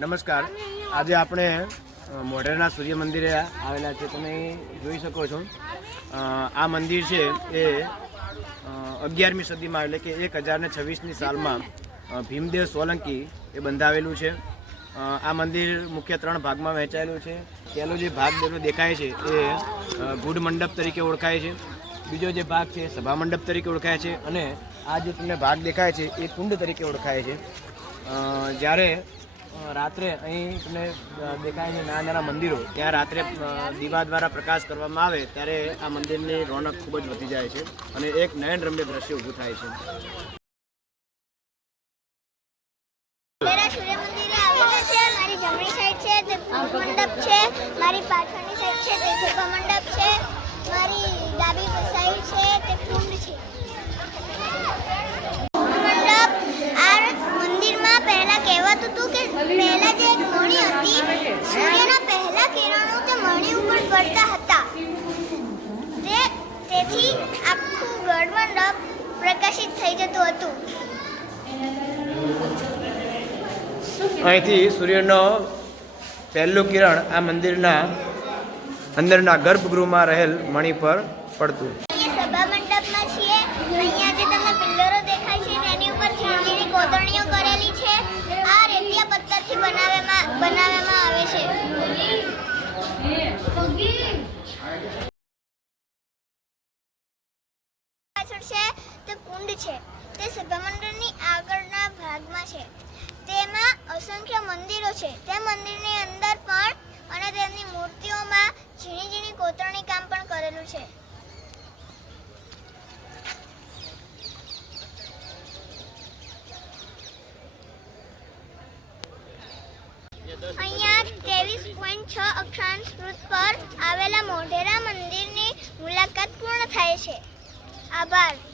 નમસ્કાર. આજે આપણે મોઢેરાના સૂર્ય મંદિરે આવેલા છે. તમે જોઈ શકો છો. આ મંદિર છે એ અગિયારમી સદીમાં, એટલે કે એક હજાર ને છવ્વીસની સાલમાં ભીમદેવ સોલંકી એ બંધાવેલું છે. આ મંદિર મુખ્ય ત્રણ ભાગમાં વહેંચાયેલું છે. પહેલો જે ભાગ જેનો દેખાય છે એ ગુઢ મંડપ તરીકે ઓળખાય છે. બીજો જે ભાગ છે સભા મંડપ તરીકે ઓળખાય છે. અને આ જે તમને ભાગ દેખાય છે, એ કુંડ તરીકે ઓળખાય છે. જ્યારે રાત્રે અહીં તમને દેખાય છે નાના નાના મંદિરો, ત્યાં રાત્રે દીવા દ્વારા પ્રકાશ કરવામાં આવે, ત્યારે આ મંદિરની રોનક ખૂબ જ વધી જાય છે અને એક નયન રમ્ય દ્રશ્ય ઊભું થાય છે. મારી જમણી સાઈડ છે મંડપ છે, મારી પાછળની સાઈડ છે તે સભા મંડપ છે મારી ડાબી સાઈડ છે તે કુંડ છે મંડપ આ મંદિરમાં પહેલા કહેવાતું હતું કે પહેલા જે એક મણી હતી સૂર્યના પહેલા કિરણો તે મણી ઉપર પડતા હતા તે તેથી આખું ગઢ મંડપ પ્રકાશિત થઈ જતું હતું. અહીંથી સૂર્યનો પહેલું કિરણ આ મંદિરના અંદરના ગર્ભગૃહમાં રહેલ મણી પર પડતું. પાછળ છે, તે કુંડ છે. તે સભા મંડળની આગળના ભાગમાં છે. તેમાં અસંખ્ય મંદિરો છે. તે મંદિરની અંદર પણ અને તેમની મૂર્તિઓમાં ઝીણી ઝીણી કોતરણી કામ પણ કરેલું છે. પર